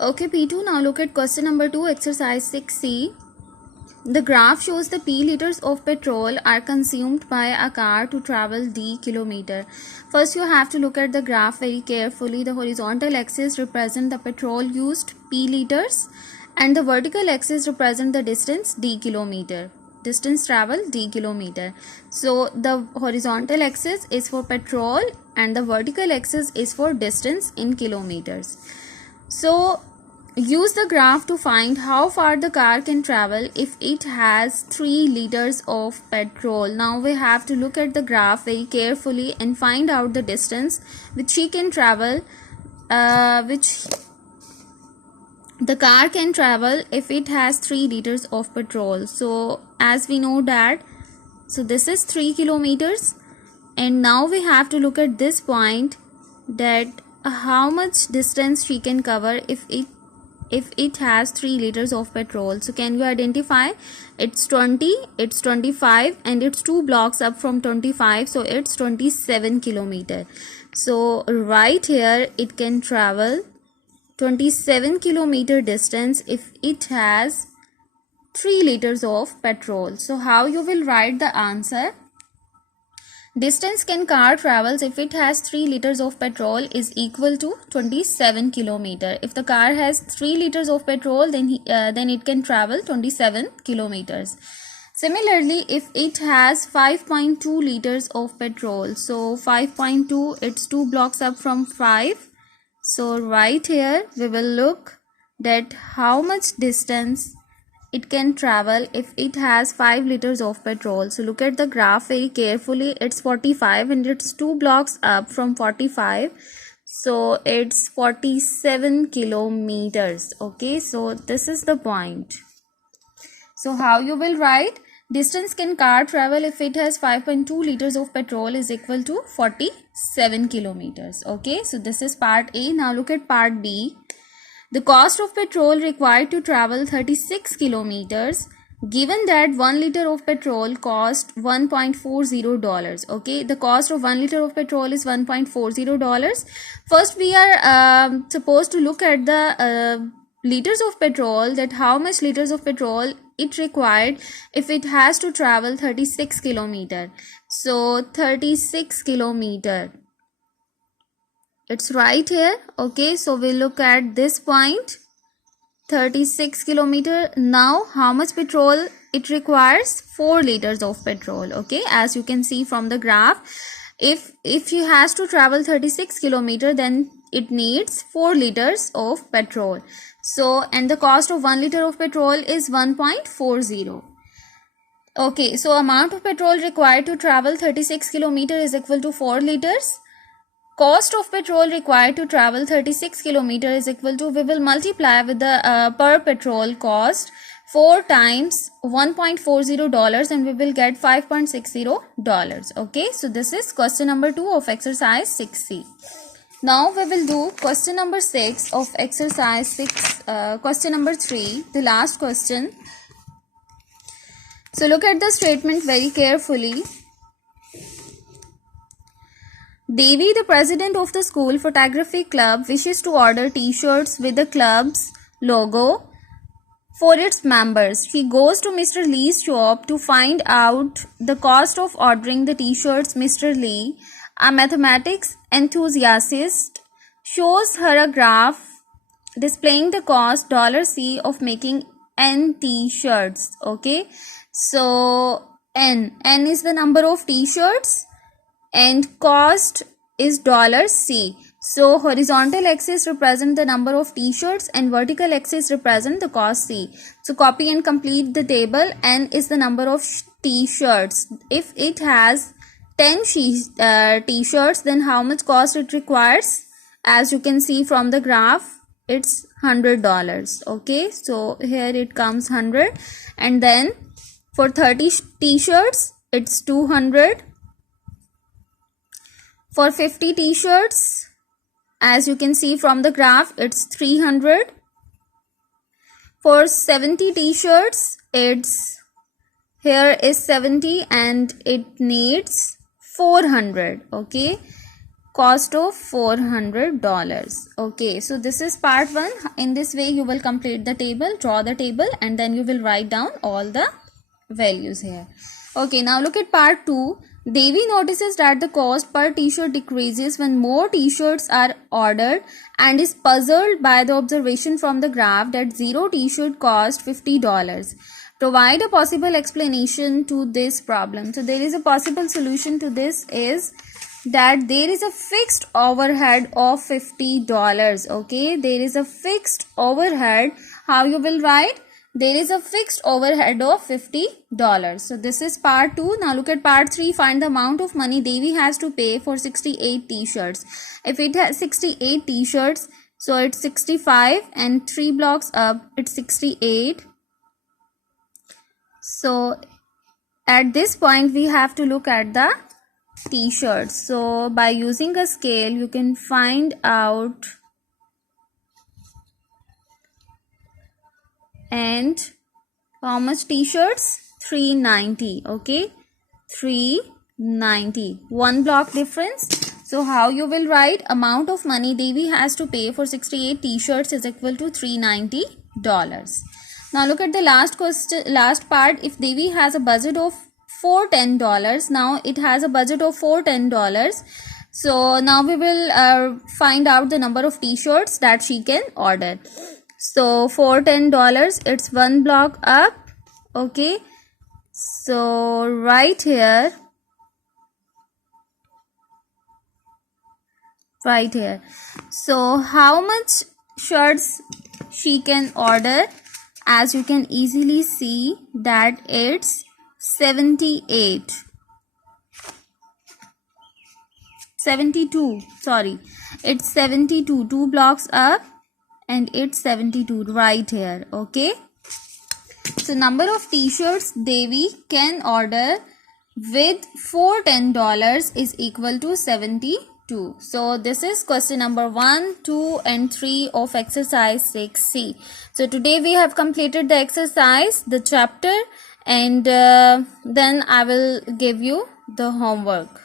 Okay, P2, now look at question number 2, exercise 6C. The graph shows the P liters of petrol are consumed by a car to travel D kilometer. First, you have to look at the graph very carefully. The horizontal axis represents the petrol used P liters and the vertical axis represents the distance D kilometer. Distance travel D kilometer. So, the horizontal axis is for petrol and the vertical axis is for distance in kilometers. So, use the graph to find how far the car can travel if it has 3 liters of petrol. Now we have to look at the graph very carefully and find out the distance which she can travel, which the car can travel if it has 3 liters of petrol. So as we know that, so this is 3 kilometers, and now we have to look at this point, that how much distance she can cover if it has 3 liters of petrol. So can you identify? It's 20, it's 25, and it's 2 blocks up from 25, so it's 27 kilometer. So right here it can travel 27 kilometer distance if it has 3 liters of petrol. So how you will write the answer? Distance can car travels if it has 3 liters of petrol is equal to 27 kilometer. If the car has 3 liters of petrol, then it can travel 27 kilometers. Similarly, if it has 5.2 liters of petrol, so 5.2, it's 2 blocks up from 5. So right here we will look that how much distance it can travel if it has 5 liters of petrol. So look at the graph very carefully. It's 45 and it's 2 blocks up from 45. So it's 47 kilometers. Okay, so this is the point. So how you will write? Distance can car travel if it has 5.2 liters of petrol is equal to 47 kilometers. Okay, so this is part A. Now look at part B. The cost of petrol required to travel 36 kilometers, given that 1 liter of petrol cost $1.40. Okay, the cost of 1 liter of petrol is $1.40. First, we are supposed to look at the liters of petrol, that how much liters of petrol it required if it has to travel 36 kilometer. So 36 kilometer, it's right here. Okay, so we look at this point, 36 kilometer. Now how much petrol it requires? 4 liters of petrol. Okay, as you can see from the graph, if you has to travel 36 kilometer, then it needs 4 liters of petrol. So, and the cost of 1 liter of petrol is 1.40. Okay, so amount of petrol required to travel 36 kilometer is equal to 4 liters. Cost of petrol required to travel 36 kilometer is equal to, we will multiply with the per petrol cost 4 times $1.40 and we will get $5.60. Okay, so this is question number 2 of exercise 6C. Now we will do question number 6 of exercise 6, question number 3, the last question. So look at the statement very carefully. Devi, the president of the school photography club, wishes to order t-shirts with the club's logo for its members. She goes to Mr. Lee's shop to find out the cost of ordering the t-shirts. Mr. Lee, a mathematics enthusiast, shows her a graph displaying the cost $C of making n t-shirts. Okay, so n is the number of t-shirts and cost is $C. So horizontal axis represent the number of t-shirts and vertical axis represent the cost C. So copy and complete the table. N is the number of t-shirts. If it has 10 t-shirts, then how much cost it requires? As you can see from the graph, it's $100. Okay, so here it comes 100, and then for 30 t-shirts it's 200. For 50 t-shirts, as you can see from the graph, it's 300. For 70 t-shirts, it's here is 70 and it needs 400. Okay, cost of $400. Okay, so this is part 1. In this way you will complete the table, draw the table, and then you will write down all the values here. Okay, now look at part 2. Devi notices that the cost per t-shirt decreases when more t-shirts are ordered and is puzzled by the observation from the graph that 0 t-shirt cost $50. Provide a possible explanation to this problem. So there is a possible solution to this is that there is a fixed overhead of $50. Okay, there is a fixed overhead. How you will write? There is a fixed overhead of $50. So this is part 2. Now look at part 3. Find the amount of money Devi has to pay for 68 t-shirts. If it has 68 t-shirts, so it's 65, and 3 blocks up it's 68. So at this point we have to look at the t-shirts. So by using a scale you can find out, and how much t-shirts? 390. Okay, 390, 1 block difference. So how you will write? Amount of money Devi has to pay for 68 t-shirts is equal to $390. Now look at the last question, last part. If Devi has a budget of $410, now it has a budget of $410. So now we will find out the number of t-shirts that she can order. So for $10 it's 1 block up. Okay, so right here, so how much shirts she can order? As you can easily see that it's 72, sorry, it's 72, 2 blocks up, and it's 72 right here. Okay, so number of t-shirts Devi can order with $410 is equal to 72. So this is question number 1, 2 and 3 of exercise 6C. So today we have completed the exercise, the chapter, and then I will give you the homework.